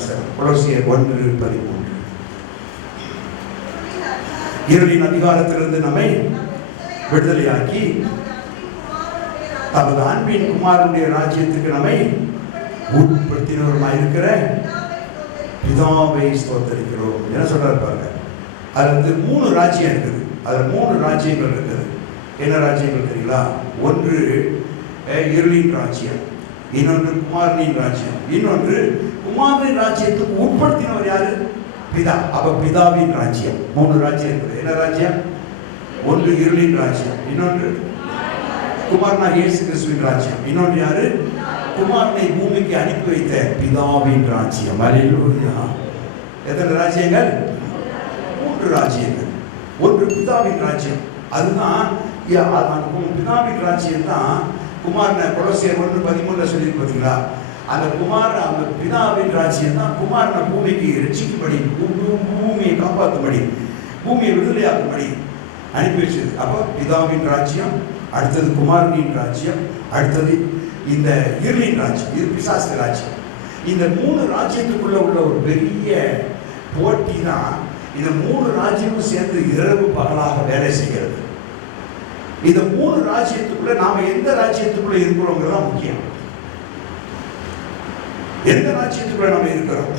வசனம். கொலோசியர் 1:13. இருளின் அதிகாரத்திலிருந்து நம்மை விடுதலையாக்கி தமது அன்பின் குமாரனுடைய ராஜ்யத்துக்கு நம்மை உட்படுத்தினவருமாய் இருக்கிற பிதாவை ஸ்தோத்தரிக்கிறோம். என்ன சொல்றாரு பாருங்க. அது வந்து 3 ராஜ்யம் இருக்குது. அதுல 3 ராஜ்யங்கள் இருக்குது. என்ன ராஜ்யங்கள் தெரியுங்களா? ஒன்று இருளின் ராஜ்யம், இன்னொன்று குமாரனின் ராஜ்யம், இன்னொன்று குமாரனின் ராஜ்யத்துக்கு உட்படுத்தினவர் யாரு? பிதா. அப்ப பிதாவின் ராஜ்யம். 3 ராஜ்யம் இருக்குது. என்ன ராஜ்யம்? ஒன்று இருளின் ராஜ்யம், இன்னொன்று குமாரனா இயேசு கிறிஸ்துவின் ராஜ்யம், இன்னொன்று யாரு? குமாரனை பூமிக்கு அனுப்பி வைத்த பிதாவின் ராஜ்யம். அல்லேலூயா. எத்தனை ராஜ்யங்கள்? 3 ராஜ்யங்கள். ஒன்று பிதாவின் ராஜ்யம். அதுதான் பிதாவின் ராஜ்யம் தான் குமாரனை கொலோசியர் 1:13 சொல்லி பார்த்தீங்களா? அந்த பிதாவின் ராஜ்யம் தான் குமாரனை பூமிக்கு ரட்சிக்கும்படி, பூமியை காப்பாற்றும்படி, பூமியை விடுதலையாக்கும்படி அனுப்பி வச்சது. அப்போ பிதாவின் ராஜ்யம், அடுத்தது குமாரனின் ராஜ்யம், அடுத்தது இந்த இருளின் ராஜ்யம், இது பிசாசு ராஜ்யம். இந்த 3 ராஜ்யத்துக்குள்ள உள்ள ஒரு பெரிய போட்டி தான் இந்த 3 ராஜ்யமும் சேர்ந்து இரவு பகலாக வேலை செய்கிறது. இந்த 3 ராஜ்யத்துக்குள்ள நாம எந்த ராஜ்யத்துக்குள்ள இருக்கிறோங்கிறது தான் முக்கியம். எந்த ராஜ்யத்துக்குள்ள நாம இருக்கிறோம்?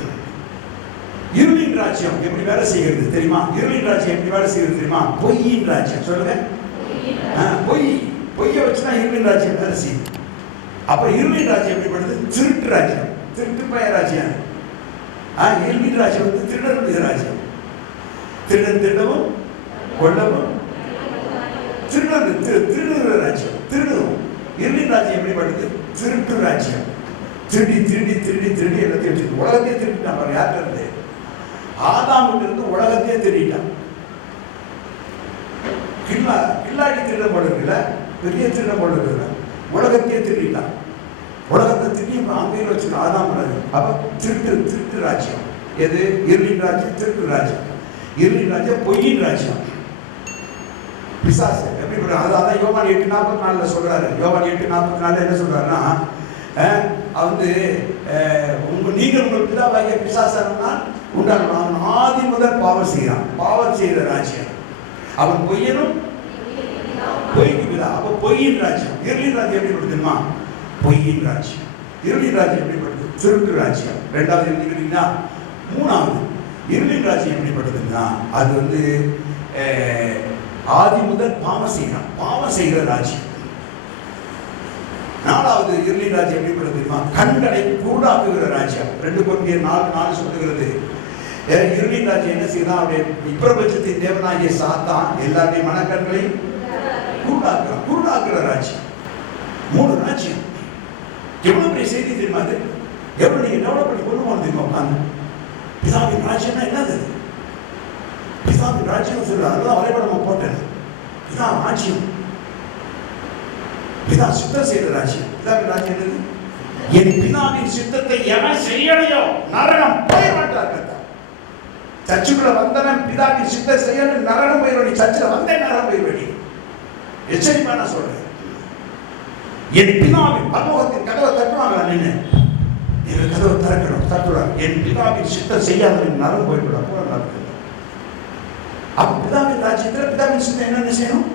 இருளின் ராஜ்யம் எப்படி வேலை செய்கிறது தெரியுமா? இருளின் ராஜ்யம் எப்படி வேலை செய்கிறது தெரியுமா? பொய்யின் ராஜ்யம். சொல்லுங்க. பொய்யை வச்சுதான் இருளின் ராஜ்யம் வேலை செய்யும். அப்ப இருளின் ராஜ்யம் எப்படி பண்ணுது? திருட்டு ராஜ்யம், திருட்டு பய ராஜ்யம். இருளின் ராஜ்யம் வந்து திருடனுடைய ராஜ்யம். திருடன் திருடவும் கொல்லவும், திருடுகிற ராஜ்யம், திருடுவோம். இருளின் ராஜ்யம் எப்படி பண்ணுது? திருட்டு ராஜ்யம். திருடி திருடி திருடி திருடி எல்லாத்தையும் வச்சு உலகத்தையே திருடிட்டான். அவர் யார்கிட்ட இருந்து? ஆதாமுக்கு இருந்து உலகத்தையே திருடிட்டான். கில்லாடி திருட போல இருக்குல்ல, பெரிய திருட போல இருக்குல்ல, உலகத்தையே திருடிட்டான். உலகத்தை திருடி அங்கேயும் வச்சுருக்க ஆதாம் ராஜ்யம். அப்ப திருட்டு ராஜ்யம். எது? இருளின் ராஜ்யம், திருட்டு ராஜ்யம். இருளின் ராஜ்யம் பொய்யின் ராஜ்யம், பிசாசு. எப்படி? அதான் யோவான் 8:44 சொல்றாரு. யோவான் 8:44 என்ன சொல்றாருன்னா, வந்து நீங்கள் உங்கள் பிதாவாகிய பிசாசானால் உண்டான அவன் ஆதி முதல் பாவம் செய்கிறான். பாவம் செய்கிற ராஜ்யம் அவன். பொய்யனும் பொய்க்கு பிதா. அப்ப பொய்யின் ராஜ்யம். இருளின் ராஜ்யம் எப்படி படுத்துமா? பொய்யின் ராஜ்யம். இருளின் ராஜ்யம் எப்படி படுது? திருட்டு ராஜ்யம். 2வது எழுதிக்கிறீங்களா? 3வது இருளின் ராஜ்யம் எப்படி படுதுன்னா, அது வந்து ஆதி முதல் பாவம் செய்கிறான், பாவம் செய்கிற ராஜ்யம். 4வது இருளின் ராஜ்யம் எப்படி படுதுமா? கண்களை குருடாக்குகிற ராஜ்யம். 2 Corinthians 4:4 சொல்லுகிறது. இருளின் ராஜ்யம் என்ன செய்யலாம்? அவருடைய இப்பிரபஞ்சத்தின் தேவனாகிய சாத்தான் எல்லாருடைய மனக்கண்களையும் குருடாக்குற ராஜ்யம். 3 ராஜ்யம். எவ்வளவு பெரிய செய்தி தெரியுமா? அது எவ்வளவு நீங்க டெவலப் பண்ணி கொண்டு போன தெரியுமா? உட்காந்து பிதாவின் ராஜ்யம்னா என்னது? பிதாவின் ராஜ்யம் சொல்றாரு. அதுதான் வரைபடமா போட்டேன். பிதா ராஜ்யம், பிதா சித்தம் செய்த ராஜ்யம். பிதாவின் ராஜ்யம் என்னது? என் பிதாவின் சித்தத்தை எவன் செய்யலையோ நரகம் போய் மாட்டார். சர்ச்சுக்குள்ள வந்தவன் பிதாவின் சித்தம் செய்யணும், நரகம் போயிடுவடி. சர்ச்சில் வந்த நரகம் போயிடுவடி. எச்சரிப்பா நான் சொல்றேன். என் பிதாவின் பரலோகத்தின் கதவை தட்டுவாங்களா? நின்று எங்கள் கதவை திறக்கணும், தட்டுறாங்க. என் பிதாவின் சித்தம் செய்யாதவன் நரகம் போயிடுவாங்க. பூரா நடக்குது. அப்ப பிதாவின் ராஜ்யத்தில் பிதாவின் சித்தம் என்னென்ன செய்யணும்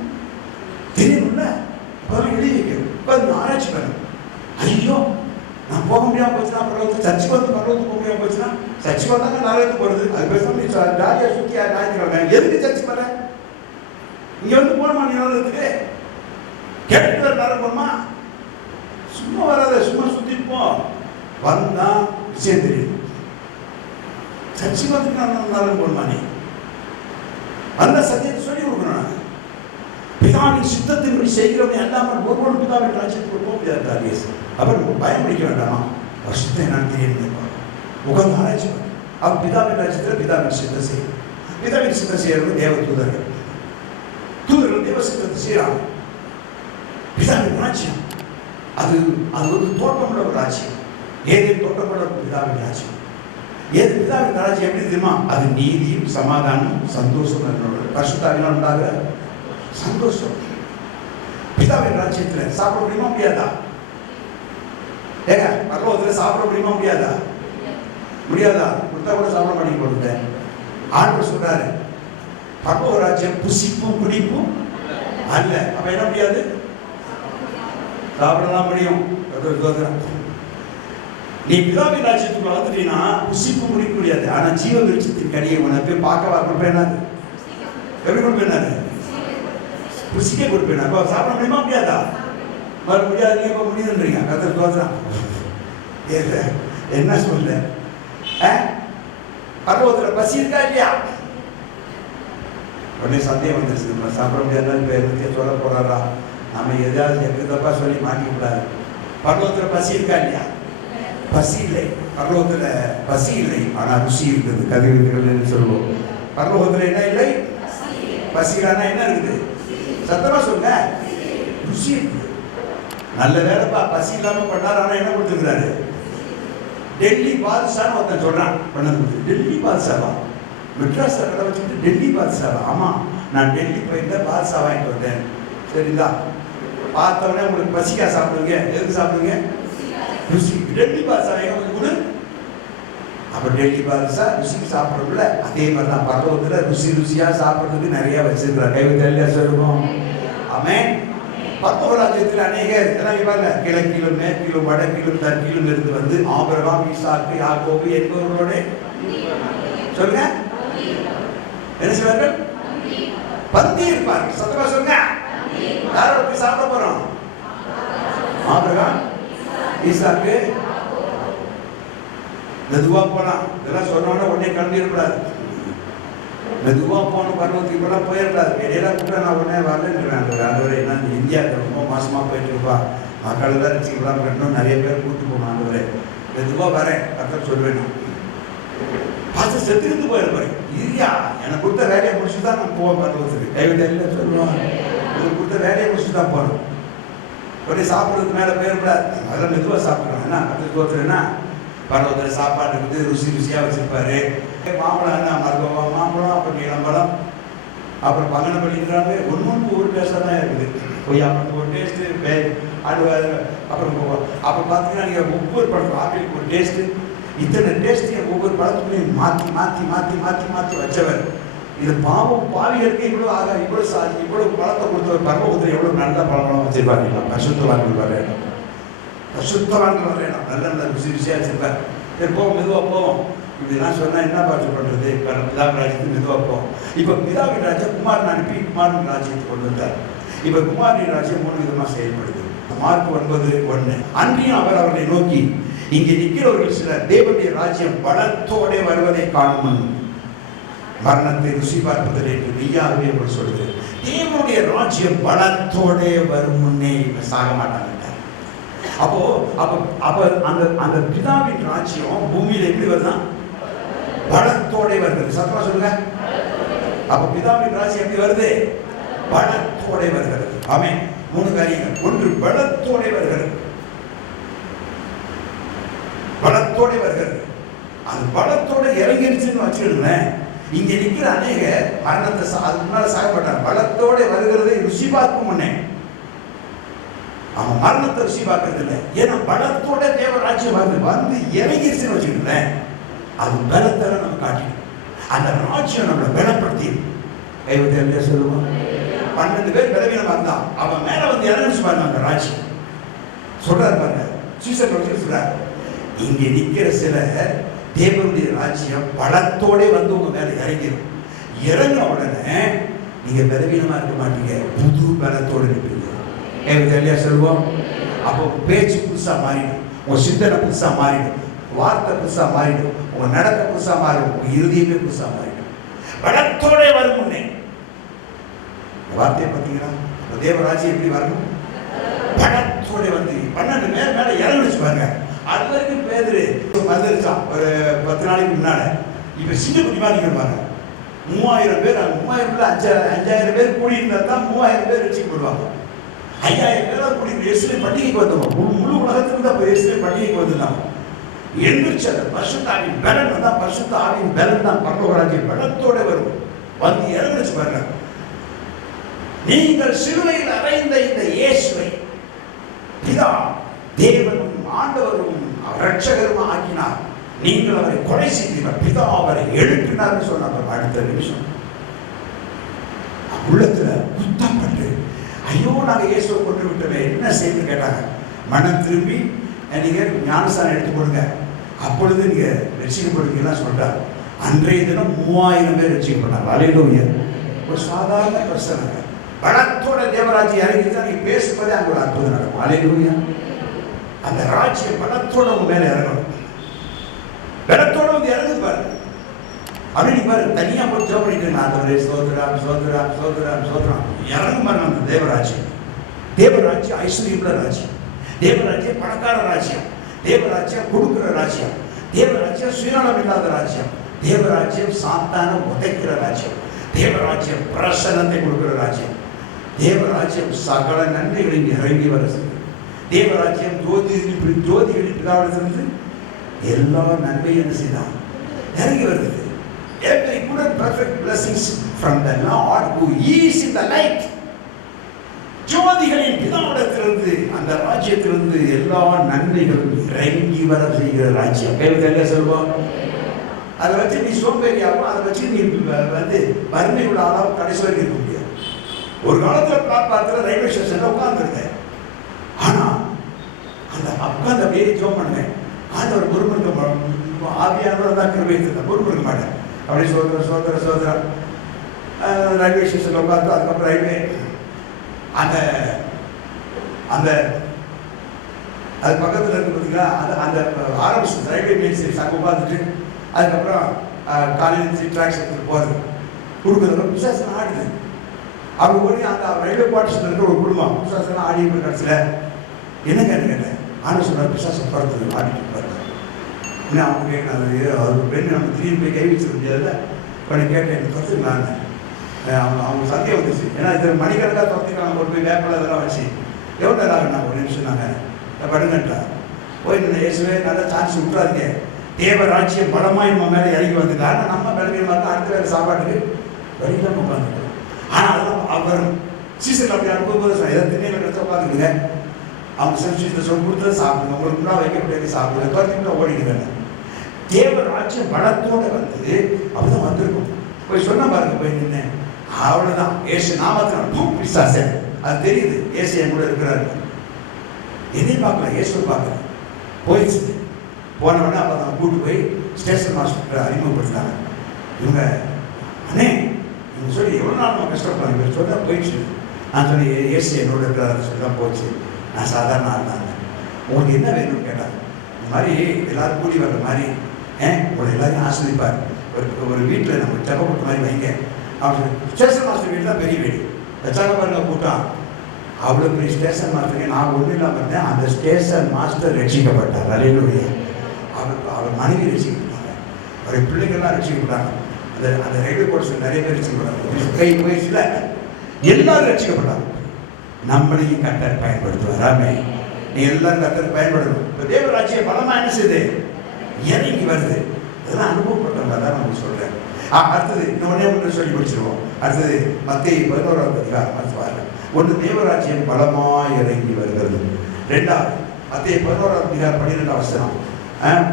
தெரியணும்ல. எழுதி வைக்கணும், ஆராய்ச்சி பண்ணணும். ஐயோ நான் போக முடியாம போச்சுன்னா பரலோகத்துக்கு, சர்ச்சுக்கு வந்து பரலோகத்துக்கு போக முடியாம போச்சுன்னா, சர்ச்சுக்கு வந்தாங்க நரகத்துக்கு போறது. அது பேசாம ஜாலியா சுத்தி ஞாயிற்றுக்கிழமை எதுக்கு சர்ச்சுக்கு வர? இங்க வந்து போனோமா நீ நரகத்துக்கு? கேட்டு வர நரகம் போனோமா? சும்மா வராத, சும்மா சுத்திட்டு போ. வந்தா விஷயம் தெரியும். சர்ச்சுக்கு வந்துட்டு நான் நரகம் போனோமா? நீ அந்த சத்தியத்தை சொல்லி கொடுக்கணும். பிதாவின் சித்தத்தின்படி செய்கிறவங்க அல்லாமல் ஒருவன் பிதாவின் ராஜ்யத்துக்கு போக முடியாது. அப்புறம் பயம் பிடிக்க வேண்டாமா? அவர் சித்தம் என்னன்னு தெரியும், உட்கார்ந்து ஆராய்ச்சி. அவர் பிதாவின் ராஜ்யத்தில் பிதாவின் சித்தம் செய்யும். பிதாவின் சித்தம் செய்யறது தேவ தூதர்கள். தூதர்கள் தேவ சித்தத்தை செய்யறாங்க. பிதாவின் ராஜ்யம் அது ஒரு தோட்டமுள்ள ஒரு ராஜ்யம். ஏதேன் தோட்டமுள்ள பிதாவின் ராஜ்யம். ஏது பிதாவின் ராஜ்யம் எப்படி தெரியுமா? அது நீதியும் சமாதானம் சந்தோஷம், பரிசுத்தாவினால் உண்டாகிற சந்தோஷம். பிதாவின் ராஜ்யத்தில் சாப்பிட முடியுமா முடியாதா? ஏங்க பரலோகத்தில் சாப்பிட முடியுமா முடியாதா? முடியாதா? கொடுத்தா கூட சாப்பிட மாட்டேங்க போடுங்க. ஆண்டவர் சொல்றாரு பரலோக ராஜ்யம் புசிப்பும் குடிப்பும் அல்ல. அப்ப என்ன முடியாது? சாப்பிடலாம் முடியும். நீ பிதாவின் ராஜ்யத்துக்குள்ள வந்துட்டீங்கன்னா புசிப்பும் குடிக்க முடியாது. ஆனா ஜீவ விருட்சத்தின் கனியை உனக்கு பார்க்க கொடுப்பேனாது. எப்படி கொடுப்பேனாது? புசிக்க கொடுப்பேன். அப்ப சாப்பிட முடியுமா? முடியாதா? முடியாது. நீங்க இப்ப முடியுதுன்றீங்க. கத்தர் தோத்துறான். என்ன சொல்ல? பரலோகத்துல பசி இருக்கா இல்லையா? உடனே சந்தேகம் வந்துருச்சு. சாப்பிட முடியாதுன்னு இப்ப என்னத்தையும் சொல்ல போறாரா? நம்ம எதாவது எங்க தப்பா சொல்லி மாட்டிக்க கூடாது. பரலோகத்துல பசி இருக்கா இல்லையா? பசி இல்லை. பரலோகத்துல பசி இல்லை, ஆனா ருசி இருக்குது. கதிர்கள் சொல்லுவோம். பரலோகத்துல என்ன இல்லை? பசிக்கானா என்ன இருக்குது? சத்தமா சொல்லுங்க. ருசி இருக்கு. நல்ல வேலைப்பா, பசி இல்லாம பண்ணாரு. ஆனா என்ன கொடுத்துருக்காரு? டெல்லி பாதுஷான்னு ஒருத்தன் சொல்றான். பண்ணது டெல்லி பாதுஷாவா? மெட்ராஸ் கடை வச்சுட்டு டெல்லி பாதுஷாவா? ஆமா, நான் டெல்லி போயிருந்தேன், பாதுஷா வாங்கிட்டு வந்தேன். சரிதான். பார்த்தவொடனே உங்களுக்கு பசிக்கா சாப்பிடுவீங்க? எதுக்கு சாப்பிடுவீங்க? ருசி. டெல்லி பாதுஷா கொஞ்சம் கொடு. அப்ப டெல்லி பாதுஷா ருசிக்கு சாப்பிடணும்ல. அதே மாதிரி தான் பரலோகத்துல ருசி ருசியா சாப்பிடுறதுக்கு நிறைய வச்சிருக்கிறார். கைவித்தல்ல சொல்லுவோம். ஆமென். பரலோக ராஜ்யத்தில் அநேகர் எல்லாம் கிழக்கிலும் மேற்கிலும் வடக்கிலும் தெற்கிலும் இருந்து வந்து ஆபிரகாம், ஈசாக்கு, யாக்கோபு என்பவர்களோட சொல்லுங்க என்ன செய்வார்கள்? பந்தி இருப்பார்கள். சத்தமா சொல்லுங்க. யாரோட போய் சாப்பிட போறோம்? ஆபிரகாம், ஈசாக்கு. மெதுவா போலாம். இதெல்லாம் சொன்னோன்னா உடனே கிளம்பி இருக்கக்கூடாது. மெதுவா போகணும். பருவத்துக்கு இப்பெல்லாம் போயிடக்கூடாது. இடையில கூட நான் உடனே வரலன்னு ஆண்டவரே, என்ன இந்தியாவுக்கு ரொம்ப மாசமா போயிட்டு இருப்பா, மக்கள் தான் வச்சுக்கலாம், இன்னும் நிறைய பேர் கூப்பிட்டு போகணும். ஆண்டவரே மெதுவா வரேன் கரெக்டாக சொல்லுவேன். பார்த்து செத்துக்கிட்டு போயிருப்பேன். இல்லையா, எனக்கு கொடுத்த வேலையை முடிச்சுட்டு தான் நான் போவேன். பருவத்துக்கு கைவிட சொல்லுவோம். எனக்கு கொடுத்த வேலையை முடிச்சுட்டு தான் போகணும். உடனே சாப்பிட்றதுக்கு மேலே போயிடக்கூடாது. அதெல்லாம் மெதுவாக சாப்பிடுறோம். என்ன கற்று தோற்றுறேன்னா பருவத்தில் சாப்பாடு வந்து ருசி ருசியாக வச்சுருப்பாரு. மாம்பழம் என்ன மருத்துவ மாம்பழம், அப்புறம் இளம்பழம், அப்புறம் பங்கனப்பள்ளிங்கிறாங்க. ஒன்று ஒரு டேஸ்ட்டாக தான் இருக்குது. கொய்யாப்பழத்துக்கு ஒரு டேஸ்ட்டு, அப்புறம் பார்த்தீங்கன்னா நீங்கள் ஒவ்வொரு பழத்துக்கும் ஆப்பிளுக்கு ஒரு டேஸ்ட்டு, இத்தனை டேஸ்ட்டு ஒவ்வொரு பழத்துக்குள்ளேயும் மாற்றி மாற்றி மாற்றி மாற்றி மாற்றி வச்சவர். இது பாவம் பாவிகளுக்கு இவ்வளோ பழத்தை கொடுத்தவர். பரலோகத்தில் எவ்வளோ நல்ல பழம் வச்சிருப்பாங்க. பரிசுத்தவான்கள் வரையணும், பரிசுத்தவான்கள் வரையணும். நல்ல நல்ல ருசி ருசியாக வச்சிருப்பார். சரி போவோம், மெதுவாக போவோம். இப்படிலாம் சொன்னால் என்ன பாட்டு பண்ணுறது? பிதாவின் ராஜ்யத்துக்கு மெதுவாக போவோம். இப்போ பிதாவின் ராஜ்யம் குமாரன் அனுப்பி குமாரன் ராஜ்யத்துக்கு கொண்டு வந்தார். இப்போ குமாரின் ராஜ்யம் 3 விதமாக செயல்படுது. மார்க் 9:1. அன்றியும் அவர் அவர்களை நோக்கி, இங்கே நிற்கிறவர்கள் சிலர் தேவனுடைய ராஜ்யம் பலத்தோட வருவதை காணும் மரணத்தை ருசி பார்ப்பதில் என்று மெய்யாகவே அவர் சொல்கிறேன். தேவனுடைய ராஜ்யம் பலத்தோட வரும் முன்னே சாக மாட்டாங்க. அப்போ அந்த பிதாவின் ராஜ்யம் பூமியில எப்படி வருதான்? பலத்தோட வருகிறது. சத்தமா சொல்லுங்க. அப்ப பிதாவின் ராஜ்யம் எப்படி வருது? பலத்தோட வருகிறது. ஆமென். 3 காரியங்கள். ஒன்று, பலத்தோட வருகிறது. பலத்தோட வருகிறது. அது பலத்தோட இறங்கிடுச்சுன்னு வச்சுக்கிடுங்களேன். இங்க நிக்கிற அநேக மரணத்தை அதுக்கு முன்னால சாகப்பட்டாங்க. பலத்தோட வருகிறதை ருசி பார்க்கும் முன்னே அவன் மரணத்தை ருசி பார்க்கறது இல்லை. ஏன்னா பலத்தோட தேவ ராஜ்யம் வந்து இறங்கிடுச்சுன்னு வச்சுக்கிடுங்களேன். அது பலத்தை நம்ம காட்டிடும். அந்த ராஜ்யம் நம்மளை பலப்படுத்தி கைவிட்டு சொல்லுவோம். 12 பேர் பலவீனமா இருந்தான். அவன் மேல வந்து இறங்கிச்சு பாருங்க. அந்த ராஜ்யம் சொல்றாரு பாருங்க. சீசர் சொல்றாரு, இங்க நிக்கிற சில தேவனுடைய ராஜ்யம் பலத்தோட வந்து உங்க மேல இறங்கிடும். இறங்கின உடனே நீங்க பலவீனமா இருக்க மாட்டீங்க, புது பலத்தோடு இருப்பீங்க. சொல்லுவோம். அப்போ பேச்சு புதுசா மாறிடும், உங்க சிந்தனை புதுசா மாறிடும், வார்த்தை புதுசா மாறிடும், உங்க நடக்க புதுசா மாறிடும், உங்க இறுதியுமே புதுசா மாறிடும். பலத்தோட வரும் முன்னே வார்த்தையை பார்த்தீங்கன்னா தேவராஜ்யம் எப்படி வரணும்? பலத்தோட வந்து 12 பேர் மேல இறங்கிச்சு பாருங்க. அது வரைக்கும் பேரு வந்துருச்சான் ஒரு 10 நாளைக்கு முன்னால. இப்ப சின்ன குட்டிமா நீங்க பாருங்க, 3000 பேர். 3000 5000 பேர் கூடி இருந்தா தான் 3000 பேர் வச்சுக்க போடுவாங்க. 5000 பேர் கூடி இயேசுவின் பண்டிகைக்கு வந்தோம். முழு உலகத்திலிருந்து அப்ப இயேசுவின் பண்டிகைக்கு வந்துட்டாங்க. எந்திரிச்சு அந்த பரிசுத்த ஆவியின் பலன் வந்தா, பரிசுத்த ஆவியின் பலன் தான் பரலோக ராஜ்யம் பலத்தோட வரும். வந்து இறங்கிச்சு பாருங்க. நீங்கள் சிலுவையில் அறைந்த இந்த இயேசுவை பிதா தேவனும் ஆண்டவரும் இரட்சகரும் ஆக்கினார். நீங்கள் அவரை கொலை செய்தீர்கள், பிதா அவரை எழுப்பினார்னு சொன்னாங்க. அடுத்த நிமிஷம் உள்ளத்துல குத்தப்பட்டு, ஐயோ நாங்கள் இயேசுவை கொண்டு விட்டோமே, என்ன செய்து கேட்டாங்க. மனம் திரும்பி நீங்க ஞானஸ்தானம் எடுத்து கொடுங்க, அப்பொழுது நீங்க ரட்சிக்கப்படுவீங்கன்னா சொல்றாரு. அன்றைய தினம் 3000 பேர் ரட்சிக்கப்பட்டாங்க. அல்லேலூயா. ஒரு சாதாரண பிரச்சனை பலத்தோட தேவராஜ்யம் இறங்கிதான் நீங்க பேசும்போதே அங்க ஒரு அற்புதம் நடக்கும். அல்லேலூயா. அந்த ராஜ்யம் பலத்தோட உங்க மேல இறங்கணும். பலத்தோட வந்து இறங்கு பாருங்க. அப்படி பாரு, தனியா போய் ஜெபம் பண்ணிட்டு நான் சோதராம் சோதராம் சோதராம் சோதராம் இறங்கும் பாருங்க. அந்த தேவராஜ்யம், தேவராஜ்யம் ஐஸ்வர்யமுள்ள ராஜ்யம், தேவராஜ்யம் பணக்கார ராஜ்யம், தேவராஜ்யம் கொடுக்கிற ராஜ்யம், தேவராஜ்யம் சுயநலம் இல்லாத ராஜ்யம், தேவராஜ்யம் சாத்தான உதைக்கிற ராஜ்யம், தேவராஜ்யம் பிரசன்னத்தை கொடுக்கிற ராஜ்யம், தேவராஜ்யம் சகல நன்மைகளின் இறங்கி வருது. தேவராஜ்யம் ஜோதிகளின் பிதாவிலிருந்து எல்லா நன்மையும் என்ன செய்தான் இறங்கி வருது. Every good and perfect blessings from the Lord who is in the light. ஜோதிகளின் பிதாவிடத்திலிருந்து, அந்த ராஜ்யத்திலிருந்து எல்லா நன்மைகளும் இறங்கி வர செய்கிற ராஜ்யம். என்ன சொல்லுவோம்? அதை வச்சு நீ சோம்பேறியாகவும், அதை வச்சு நீ வந்து வறுமை உள்ள ஆளாவும் கடைசி வரைக்கும் இருக்க முடியாது. ஒரு காலத்துல பிளாட்பாரத்தில் ரயில்வே ஸ்டேஷன்ல உட்கார்ந்துருந்தேன். ஆனா அந்த உட்கார்ந்து அப்படியே ஜோம் பண்ணுவேன். ஆண்டவர் முருகனுக்கு ஆவியானவர் தான் கிருபை இருந்தார், முருகனுக்கு மாட்டேன். அப்படி சோதர சோதர சோதரா ரயில்வே ஸ்டேஷன்ல உட்காந்து, அதுக்கப்புறம் ரயில்வே அந்த அந்த அது பக்கத்தில் இருக்கு பார்த்தீங்களா, அந்த ஆரம்பிச்சு ரயில்வே மெயின் ஸ்டேஷன் அங்கே உட்காந்துட்டு, அதுக்கப்புறம் காலையில் ட்ராக்ஸ் எடுத்துட்டு போகிறது கொடுக்குறதுல விசாசனம் ஆடுது. அவங்க போய் அந்த ரயில்வே குவார்டர்ஸில் இருக்கிற ஒரு குடும்பம் விசாசனம் ஆடி இருக்கிற கடைசியில் என்னங்க கேட்டேன். ஆண்டு சொன்னார், விசாசம் பிறந்தது ஆடிட்டு பாருங்க. இன்னும் அவங்க கேட்கறாங்க, அவர் பெண் நம்ம திடீர்னு போய் கை வச்சிட முடியாதுல்ல. இப்போ கேட்டேன், எனக்கு துரத்துக்கலான்னு. அவங்க சந்தேகம் வந்துச்சு. ஏன்னா இது மணிக்கணக்காக துரத்துக்கிறாங்க. ஒரு போய் வேப்பில் அதெல்லாம் வச்சு எவ்வளோ நேரம் ஆகுண்ணா, ஒரு நிமிஷம் நாங்கள் படுங்கட்டா போய் நின்று இயேசுவே நல்ல சான்ஸ் விட்டுறாதீங்க. தேவராஜ்யம் பலமாய் நம்ம மேலே இறங்கி வந்து, காரணம் நம்ம பலவீனமாக இருந்தால் அடுத்த வேறு சாப்பாட்டுக்கு வழியில்லாமல் உட்காந்துருக்கோம். ஆனால் அதெல்லாம் அவர் சீசன் அப்படி அனுப்பும்போது ஏதாவது திண்ணையில் எடுத்து உட்காந்துருக்குங்க. அவங்க செஞ்சு சொல்லி கொடுத்தது சாப்பிடுங்க, உங்களுக்கு முன்னாடி வைக்கப்பட்டது சாப்பிடுங்க, துரத்திட்டு ஓடிடுங்க. தேவராஜ்யம் பலத்தோடு வந்து அப்படிதான் வந்திருக்கும். போய் சொன்ன பாருங்க, போய் நின்று அவ்வளோதான். ஏசு நாமத்தில் பிசாசு அது தெரியுது, ஏசு என் கூட இருக்கிறாரு. என்னையும் பார்க்கல, இயேசுவை பார்க்கல. போயிடுச்சு. போனவொடனே அப்போ தான் கூட்டு போய் ஸ்டேஷன் மாஸ்டர் அறிமுகப்படுத்தினாங்க. இவங்க அண்ணே இவங்க சொல்லி எவ்வளோ நாள் நம்ம கஷ்டப்படுறாங்க, இவர் சொன்னால் போயிடுச்சு. நான் சொல்லி ஏசு என்னோட இருக்கிறாரு சொல்லி தான் போச்சு. நான் சாதாரண ஆள் தான். உங்களுக்கு என்ன வேணும்னு கேட்டாங்க. இந்த மாதிரி எல்லாரும் கூடி வர்ற மாதிரி உங்களை எல்லாரையும் ஆஸ்வதிப்பார். ஒரு வீட்டில் நம்ம ஜபப்பட்ட மாதிரி வைங்க. அவர் ஸ்டேஷன் மாஸ்டர் வீடு தான் பெரிய வீடு. வச்சாங்க பாருங்க கூட்டம். அவ்வளோ பெரிய ஸ்டேஷன் மாஸ்டருக்கு நான் ஒன்றும் இல்லாமல் இருந்தேன். அந்த ஸ்டேஷன் மாஸ்டர் ரட்சிக்கப்பட்டார். அல்லேலூயா. அவர் மனைவி ரட்சிக்கப்பட்டாங்க, அவர் பிள்ளைங்கள்லாம் ரட்சிக்கப்பட்டாங்க. அந்த ரயில்வே கோர்ஸில் நிறைய பேர் ரட்சிக்கப்பட்டாங்க. கை வயசில் எல்லாரும் ரட்சிக்கப்பட்டாங்க. நம்மளையும் கர்த்தர் பயன்படுத்துவார். ஆமே. நீ எல்லாரும் கர்த்தர் பயன்படுத்தணும். இப்போ தேவராஜ்யம் பலமாக என்ன செய்யுது, இறங்கி வருது. இதெல்லாம் அனுபவப்பட்டவங்க தான் நம்ம சொல்கிறேன். அடுத்தது இன்னொன்னே ஒன்று சொல்லி முடிச்சிருவோம். அடுத்தது மத்தேயு 11ஆம் அதிகாரம். ஒன்று தேவராஜ்யம் பலமாய் இறங்கி வருகிறது. ரெண்டாவது மத்தேயு 11ஆம் அதிகாரம் 12ஆம் வசனம்.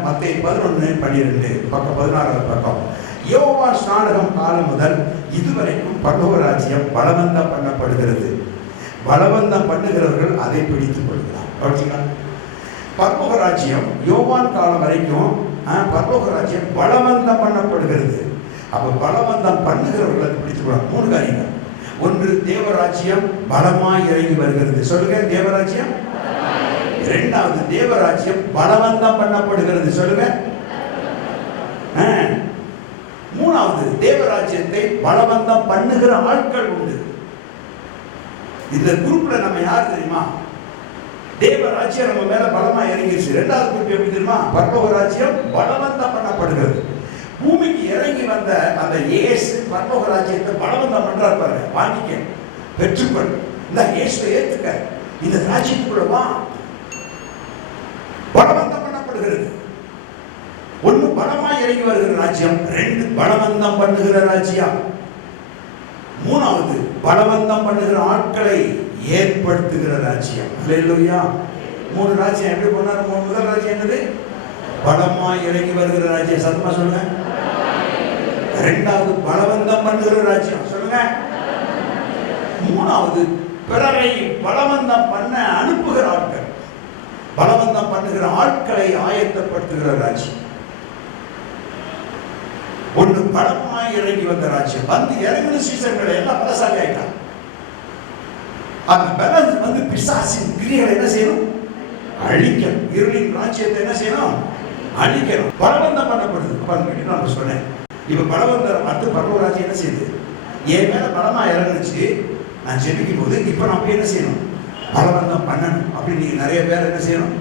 மத்தேயு 11:12 பக்கம் 16ஆவது பக்கம். யோவான் ஸ்நானகம் காலம் முதல் இதுவரைக்கும் பரலோக ராஜ்யம் பலவந்தம் பண்ணப்படுகிறது. பலவந்தம் பண்ணுகிறவர்கள் அதை பிடித்துக் கொள்கிறார். பரலோக ராஜ்யம் யோவான் காலம் வரைக்கும் பரலோக ராஜ்யம் பலவந்தம் பண்ணப்படுகிறது. அப்போ பலவந்தம் பண்ணுகிறவர்கள் அதை பிடித்துக் கொள்ளார். 3 காரியங்கள். ஒன்று, தேவராஜ்யம் பலமாய் இறங்கி வருகிறது. சொல்லுங்க, தேவராஜ்யம். இரண்டாவது, தேவராஜ்யம் பலவந்தம் பண்ணப்படுகிறது. சொல்லுங்க. மூணாவது, தேவராஜ்யத்தை பலவந்தம் பண்ணுகிற ஆட்கள் உண்டு. இந்த குரூப்ல நம்ம யார் தெரியுமா? தேவராஜ்யம் நம்ம மேல பலமா இறங்கிடுச்சு. இரண்டாவது குரூப் எப்படி தெரியுமா? பரலோக ராஜ்யம் பலவந்தம் பண்ணப்படுகிறது. பூமிக்கு இறங்கி வந்த அந்த இயேசு பரலோக ராஜ்யத்தை பலவந்தம் பண்றாரு பாருங்க. வாங்கிக்க, பெற்றுக்கொள், இந்த இயேசுவை ஏத்துக்க, இந்த ராஜ்யத்துக்குள்ள வா. பலவந்தம் பண்ணப்படுகிறது. ஒன்று பலமாய் இறங்கி வருகிற ராஜ்யம், 2 பலவந்தம் பண்ணுகிற ராஜ்யம், 3வது பலவந்தம் பண்ணுகிற ஆட்களை ஏற்படுத்துகிற ராஜ்யம். அல்லேலூயா. 3 ராஜ்யம் எப்படி போனார்? முதல் ராஜ்யம் என்னது? பலமாய் இறங்கி வருகிற ராஜ்யம். சத்தமா சொல்லுங்க. இரண்டாவது பலவந்தம் பண்ணுகிற ராஜ்யம். சொல்லுங்க. மூணாவது பிறரை பலவந்தம் பண்ண அனுப்புகிற ஆட்கள். பலவந்தம் பண்ணுகிற ஆட்களை ஆயத்தப்படுத்துகிற ராஜ்யம். ஒன்று பலமாய் இறங்கி வந்த ராஜ்யம். வந்து இறங்கின சீசன்களை எல்லாம் பலசாலி ஆயிட்டான். அந்த பலன் வந்து பிசாசின் கிரியைகளை என்ன செய்யணும்? அழிக்கணும். இருளின் ராஜ்யத்தை என்ன செய்யணும்? அழிக்கணும். பலவந்தம் பண்ணப்படுது. அப்ப நான் சொன்னேன், இப்ப பலவந்தம் அடுத்து பரலோக ராஜ்யம் என்ன செய்யுது? என் மேல பலமா இறங்குச்சு. நான் ஜெபிக்கும் போது இப்ப நான் போய் என்ன செய்யணும்? பலவந்தம் பண்ணணும். அப்படி நீங்க நிறைய பேர் என்ன செய்யணும்?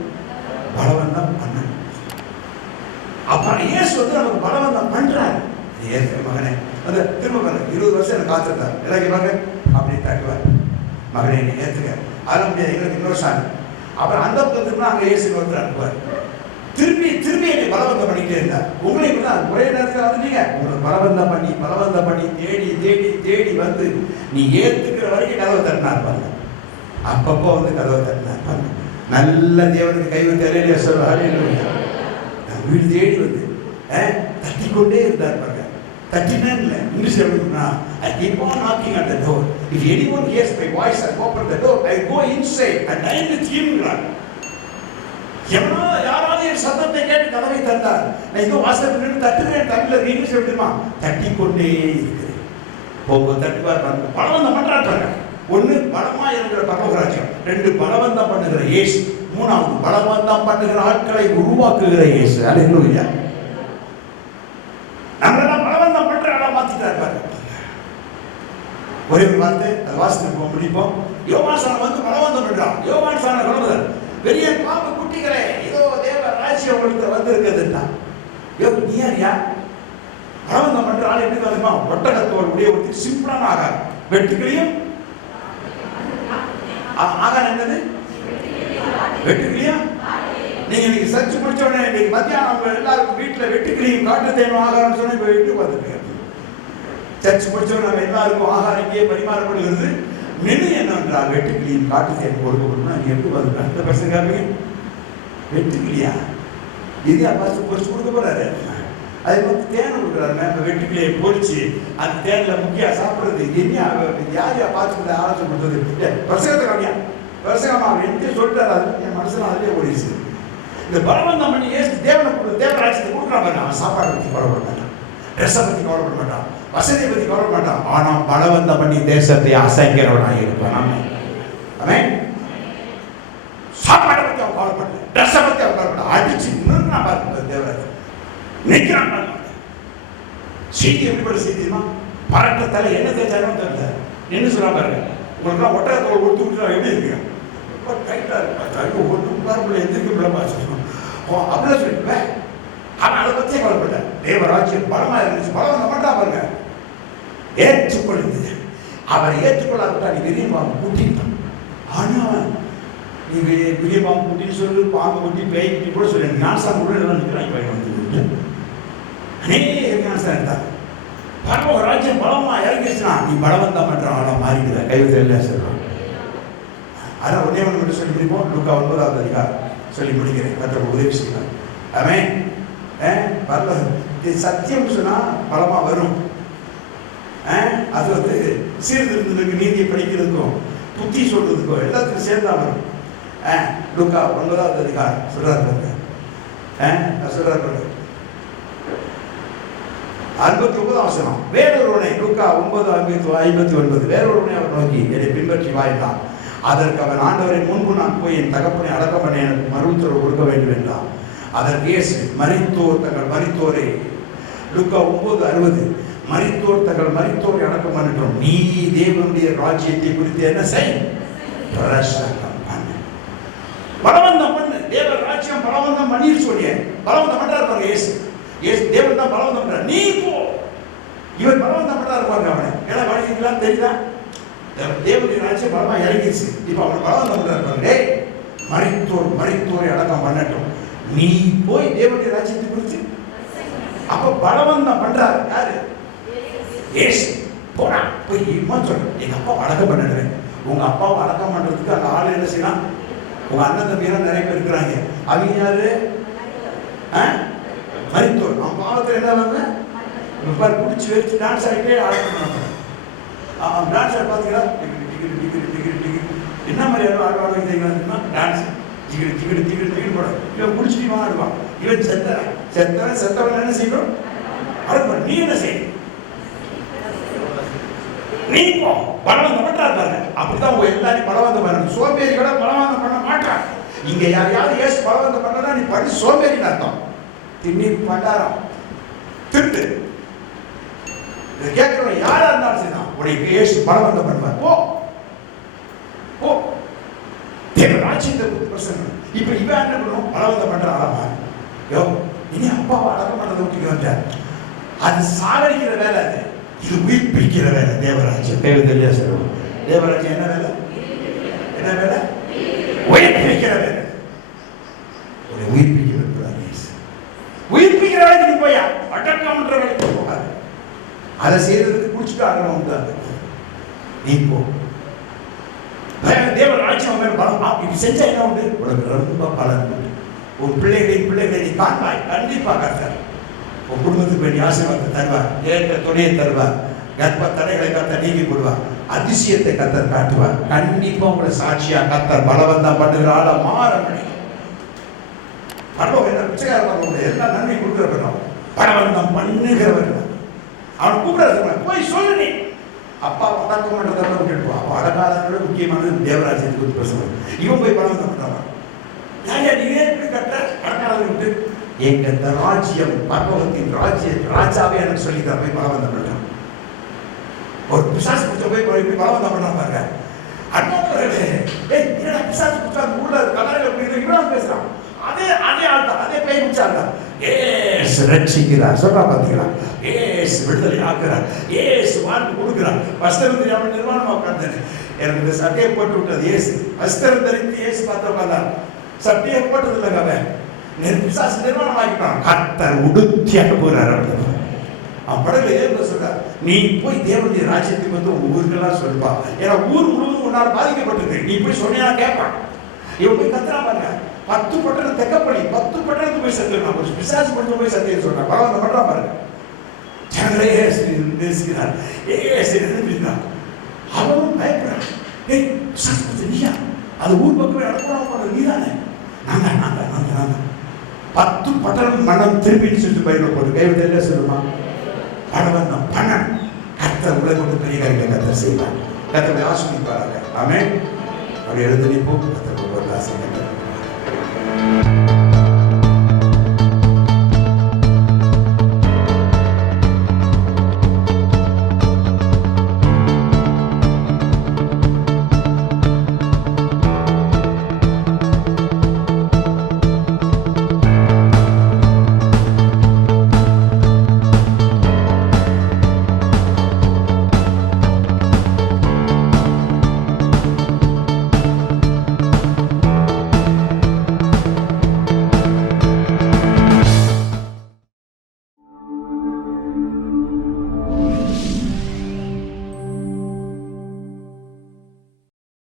பலவந்தம் பண்ணணும். அப்ப இயேசு வந்து நமக்கு பலவந்தம் பண்றாரு. மகனே அந்த திரும்ப 20 வருஷம் எனக்கு காத்திருந்தார். இறங்கி வாங்க அப்படி தட்டுவார். மகனே நீ ஏத்துக்க. அதெல்லாம் முடியாது, எங்களுக்கு இன்னொரு சாமி. அப்புறம் அந்த பக்கத்துக்கு அங்கே இயேசு வந்து அனுப்புவார். திரும்பி திரும்பி என்னை பலவந்தம் பண்ணிக்கிட்டே இருந்தார். உங்களை இப்படிதான் ஒரே நேரத்தில் வந்துட்டீங்க. உங்களுக்கு பலவந்தம் பண்ணி தேடி தேடி தேடி வந்து நீ ஏத்துக்கிற வரைக்கும் கதவை தட்டினார் பாருங்க. அப்பப்போ வந்து கதவை தட்டினார் பாருங்க. நல்ல தேவனுக்கு கை வைத்து அலையில சொல்ல வீடு தேடி வந்து தட்டிக்கொண்டே இருந்தார் பாருங்க. தட்டினே இல்லை. இங்கிலீஷ் எப்படின்னா, I keep on knocking at the door. If anyone hears my voice and open the door, I go inside and dine with him. யாராவது என் சத்தத்தை கேட்டு கதவை தந்தார். நான் இதோ வாசல் நின்று தட்டுகிறேன். தமிழ்ல இங்கிலீஷ் எப்படிமா? தட்டிக்கொண்டே இருக்கிறேன். போக தட்டுவார். பலவந்தம் பண்றாங்க. ஒன்று பலமா இருக்கிற பரலோக ராஜ்யம். ரெண்டு பலவந்தம் பண்ணுகிற இயேசு. மூணாவது பலவந்தம் பண்ணுகிற ஆட்களை உருவாக்குகிற இயேசு. அல்லேலூயா. நம்மளெல்லாம் பலவந்தம் பண்ற ஆளா மாத்திட்டார் பாருங்க. ஒரே ஒரு வார்த்தை அதை வாசித்து முடிப்போம். யோவான் வந்து பலவந்தம் பண்றான். யோவான் சொல்லுவார், பெரிய பாம்பு குட்டிகளே, இதோ தேவ ராஜ்யம் உங்களுக்கு வந்து இருக்குதுன்னா. நீ யாரியா? பலவந்தம் பண்ற ஆள் எப்படி வருமா? ஒட்டகத்தோடு உடைய ஒரு சிம்பிளான ஆகாரம். வெட்டுக்கிளியும் ஆகாரம் என்னது? வெட்டுக்கிளியும். நீங்க சர்ச்சு முடிச்ச உடனே இன்னைக்கு மத்தியானம் அவங்க எல்லாருக்கும் வீட்டுல வெட்டுக்கிளியும் காட்டு தேனும் ஆகாரம் சொன்ன இப்ப வெட்டு பார்த்துருக்கேன். சர்ச்சு முடிச்சவங்க நம்ம எல்லாருக்கும் ஆகாரம் இங்கே பரிமாறப்படுகிறது. மெனு என்னன்றால் வெட்டுக்கிளியும் காட்டு தேன் கொடுக்கணும்னா நீ எப்படி வந்து அடுத்த பர்சன் காப்பீங்க? வெட்டுக்கிளியா? இது அப்பா பொறிச்சு கொடுக்க போறாரு. அதே மாதிரி தேனை கொடுக்குறாரு. நம்ம வெட்டுக்கிளியை பொறிச்சு அந்த தேனில் முக்கிய சாப்பிட்றது என்ன யார் யார் பார்த்துக்கிட்ட ஆலோசனை கொடுத்தது? பிரசங்கத்தை காமியா பிரசகமா என்று சொல்லிட்டாரு. அது என் மனசுல அதுலேயே ஓடிச்சு. இந்த பலவந்தம் பண்ணி ஏசு தேவனை தேவராட்சியத்தை கொடுக்குறான் பாருங்க. அவன் சாப்பாடை பற்றி கவலைப்பட மாட்டான், ட்ரெஸ்ஸை பற்றி கவலைப்பட மாட்டான், வசதியை பற்றி கவலைப்பட மாட்டான். ஆனால் பலவந்தம் பண்ணி தேசத்தை அசைக்கிறவனாக இருப்பான். அவன் சாப்பாடை பற்றி அவன் கவலைப்படல, ட்ரெஸ்ஸை பற்றி அவன் கவலைப்பட அடிச்சு நிறுத்தினான் பாருங்க. தேவராஜ் நிற்கிறான் பாருங்க. செய்தி எப்படிப்பட்ட செய்திமா? பரட்ட தலை என்ன தேய்ச்சாலும் தெரியல. என்ன சொல்றான் பாருங்க. உங்களுக்குலாம் ஒட்டகத்தோடு கொடுத்து விட்டு எப்படி இருக்கு? ரொம்ப டைட்டாக இருக்கு. ஒன்றும் பாருங்க எந்திரிக்க முடியாம அப்படிலாம் சொல்லிட்டுவேன். ஆனால் அதை பற்றியே கவலைப்பட்டேன். தேவராஜ்யம் பலமாக இருந்துச்சு. பலம் பண்ணா பாருங்க. ஏற்றுக்கொள்ளுது. அவரை ஏற்றுக்கொள்ளாவிட்டா நீ பெரிய பாம்பு கூட்டிட்டான். ஆனால் நீ பெரிய பாம்பு கூட்டின்னு சொல்லு, பாம்பு கூட்டி பேய் கூட்டி கூட சொல்லு. ஞானசாமி கூட எல்லாம் நிற்கிறாங்க. பையன் வந்து அநேக ஞானசாமி இருந்தாங்க. பரலோக ராஜ்யம் பலமா இறங்கிச்சுன்னா நீ பலவந்தம் பண்ற ஆளா மாறிடுற. கைவில சொல்றான். அதான் ஒன்னே ஒன்று மட்டும் சொல்லி முடிப்போம். லூக்கா 9வது அதிகாரம் சொல்லி முடிக்கிறேன். மற்ற உதவி செய்யலாம். அவன் சத்தியம் சொன்னா பலமா வரும். அது வந்து சீர்திருத்தத்துக்கு நீதியை படிக்கிறதுக்கும் புத்தி சொல்றதுக்கும் எல்லாத்துக்கும் சேர்ந்தா வரும். லூக்கா 9வது அதிகாரம் சொல்றாரு. சொல்றாரு 59 வசனம். வேறொருவனை லூக்கா 9:59 வேறொருவனை அவர் நோக்கி என்னை பின்பற்றி வாய்ந்தான். அதற்கு அவன், ஆண்டவரை, முன்பு நான் போய் என் தகப்பனை அடக்கம் பண்ண எனக்கு மறுத்தரவு கொடுக்க வேண்டும் என்றான். அதற்கு இயேசு, மரித்தோர் தங்கள் மரித்தோரை, லூக்கா 9:60 மரித்தோர் தங்கள் மரித்தோரை அடக்கம் பண்ணட்டும், நீ தேவனுடைய ராஜ்யத்தை குறித்து என்ன செய்? பிரசங்கம் பண்ணு. பலவந்தம் பண்ணு. தேவ ராஜ்யம் பலவந்தம் பண்ணி சொல்லிய பலவந்தம் பண்றாரு பாருங்க. இயேசு தேவன் தான் பலவந்தம் பண்றார். நீ போ. இவர் பலவந்தம் பண்றாரு பாருங்க. அவனை ஏன்னா வழிக்கலாம் தெரியுதா? தேவனுடைய ராஜ்யம் பலமா இறங்கிடுச்சு. இப்ப அவன் பலவந்தம் பண்றாரு பாருங்க. மரித்தோரை அடக்கம் பண்ணட்டும், நீ போய் தேவனுடைய ராஜ்யத்தை குறித்து. அப்ப பலவந்தம் பண்றாரு யாரு? இயேசு. போடா போய் சொல்லு, எங்க அப்பா அடக்கம் பண்ணிடுவேன். உங்க அப்பாவை அடக்கம் பண்றதுக்கு அந்த ஆள் என்ன செய்யலாம்? உங்க அண்ணன் தம்பியெல்லாம் நிறைய பேர் இருக்கிறாங்க. அவங்க யாரு? மரித்தோர். அவன் பாவத்தில் என்ன வந்து இப்போ குடிச்சு வச்சு டான்ஸ் ஆகிட்டே ஆடணும். டான்ஸ் ஆடி பார்த்தீங்களா? டிக்கெட் டிக்கெட் டிக்கெட் டிக்கெட் என்ன மாதிரி ஆடுவாங்க தெரியுங்களா? Dance ticket ticket ticket ticket போட இவன் குடிச்சிட்டு ஆடுவான். இவன் செத்தவன் என்ன செய்யணும்? அழுப்ப நீ என்ன செய்யணும்? நீ போ பலவந்தம் பண்றாரு. அப்படிதான் உங்க எல்லாரையும் பலவந்தம் பண்ணணும். சோம்பேறிகளை பலவந்தம் பண்ண மாட்டான். இங்க யாரையாவது ஏசு பலவந்தம் பண்ணா நீ படி சோம்பேறின்னு அர்த்தம். திண்ணி பண்டாரம் திருட்டு கேட்கிறவங்க யாரா இருந்தாலும் சரிதான் உனக்கு ஏசு பலவந்தம் பண்ணுவார். போ போ தேவ ராஜ்யத்தை பிரசங்க. இப்ப இவன் என்ன பண்ணுவோம்? பலவந்தம் பண்ற ஆளமா யோ இனி அப்பாவை அடக்கம் பண்றதை விட்டு வந்தார். அது சாகடிக்கிற வேலை. அது இது உயிர்ப்பிக்கிற வேலை. தேவராஜ்யம் தேவதல்லையா சொல்லுவோம். தேவராஜ்யம் என்ன வேலை? என்ன வேலை? உயிர்ப்பிக்கிற வேலை. ஒரு உயிர்ப்பிக்கிற உயிர்ப்பிக்கிற வேலைக்கு நீ போயா அடக்கம்ன்ற வேலைக்கு போகாது. அதை செய்யறதுக்கு குடிச்சுட்டு ஆகணும் உண்டாது. நீ போ. தேவ ராஜ்யம் மேல பலம். இப்படி செஞ்சா என்ன உண்டு? உனக்கு ரொம்ப பலன் உண்டு. உன் பிள்ளைகளை நீ காண்பாய். கண்டிப்பா கர்த்தர் உன் குடும்பத்துக்கு வேண்டிய ஆசீர்வாதத்தை தருவார். ஏற்ற துணையை தருவார். கர்ப்ப தடைகளை கர்த்தர் நீக்கி போடுவார். அதிசயத்தை கர்த்தர் காட்டுவார். கண்டிப்பா உங்களை சாட்சியா கர்த்தர் பலவந்தம் பண்ணுகிற ஆள மாற முடியும். பரவாயில்ல என்ன பிச்சைக்கார எல்லா நன்மை கொடுக்குறவர்கள் பலவந்தம் பண்ணுகிறவர்கள். அவன் கூப்பிடாத போய் சொல்லு. அப்பா அடக்கம் பண்றதை விட்டுட்டு அப்பா அடக்காதோட முக்கியமானது தேவராஜ்யத்துக்கு பிரசவம். இவன் போய் பலவந்தம் பண்றான். நீங்க எப்படி கட்ட அடக்காத விட்டு எங்க ராஜ்யம் பரலோகத்தின் ராஜாவே எனக்கு சொல்லி தர போய் பலவந்தம் பண்றான். ஒரு பிசாசு பிடிச்ச போய் பலவந்தம் பண்றான் பாருங்க. அண்ணாவர்களே என்னடா பிசாசு பிடிச்சா உள்ள கலரையில் இவ்வளவு பேசுறான். அதே ஆள் தான். அதே பேய் பிடிச்சாங்க. ஏசு ரட்சிக்கிறார் சொல்றா பாத்தீங்களா? ஏசு விடுதலை ஆக்குறார். ஏசு வாழ்க்கை கொடுக்கிறார். வஸ்திரம் தெரியாம நிர்வாணமா உட்கார்ந்தேன். எனக்கு இந்த சட்டையை போட்டு விட்டது ஏசு. வஸ்திரம் தெரிந்து ஏசு பார்த்த உட்கார்ந்தா சட்டையை போட்டது இல்லைங்க. அவன் பிசாசு நிர்வாணம் ஆகிட்டான். கர்த்தர் உடுத்தி அனுப்புகிறார். அவன் படகுல ஏற்ப சொல்றார், நீ போய் தேவனுடைய ராஜ்யத்துக்கு வந்து உங்க ஊருக்கெல்லாம் சொல்லுப்பா. ஏன்னா ஊர் முழுவதும் உன்னால் பாதிக்கப்பட்டிருக்கு. நீ போய் சொன்னா கேட்பான். இவன் போய் கத்துறா பாருங்க. 10 பட்டணம் தெக்கப்படி 10 பட்டணத்துக்கு போய் சத்தியம். ஒரு பிசாசு பட்டணம் போய் சத்தியம் சொல்றான். பலவந்தம் பண்றான் பாருங்க. ஜனங்களே நேசிக்கிறார். அவனும் பயப்படுறான். ஏய் பிசாசு பத்தி நீயா? அது ஊர் பக்கமே நடக்கணும். நீதானே? நான் 10 பட்டணம் மனம் திரும்பின்னு சொல்லிட்டு பயிர் போட்டு கைவிட்டு என்ன சொல்லுமா? பலவந்தம் பணம் கர்த்தர் உங்களை கொண்டு பெரிய காரியங்களை கர்த்தர் செய்வார். கர்த்தரை ஆசீர்வதிப்பாராக. ஆமென். அப்படி எழுந்து நிற்போம். கர்த்தர் ஆசீர்வதிப்பார்.